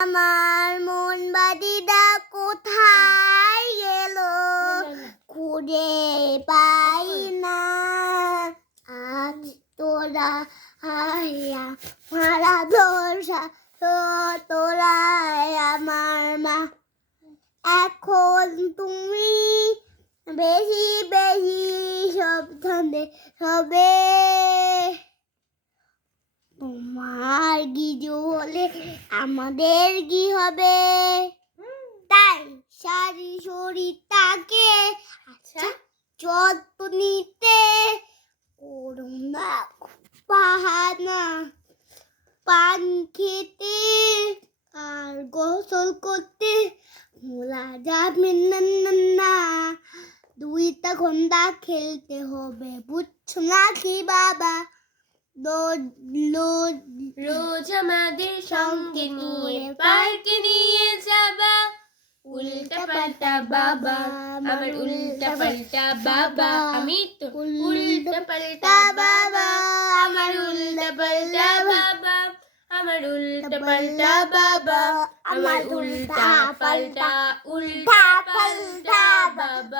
আমার মন বাদিদা কোথায় গেল খুঁজে পাই না আজ তোরা হায়া মারা দোষা তোরা আমার মা এখন তুমি বেশি বেশি সাবধানে হবে তোমার গিজু হলে আমাদের কি হবে তাই সারি শরীরটাকে আচ্ছা যত্ন নিতে করোনা পাহানা পান খেতে আর গোসল করতে ভোলা যাবে না 2টা ঘন্টা খেলতে হবে বুঝছো নাকি বাবা রোজ আমাদের সঙ্গে নিয়ে পার্কে নিয়ে যাবা উল্টা পাল্টা বাবা আমার উল্টা পাল্টা বাবা আমি তো উল্টা পাল্টা বাবা আমার উল্টা পাল্টা বাবা আমার উল্টা পাল্টা বাবা আমার উল্টা পাল্টা বাবা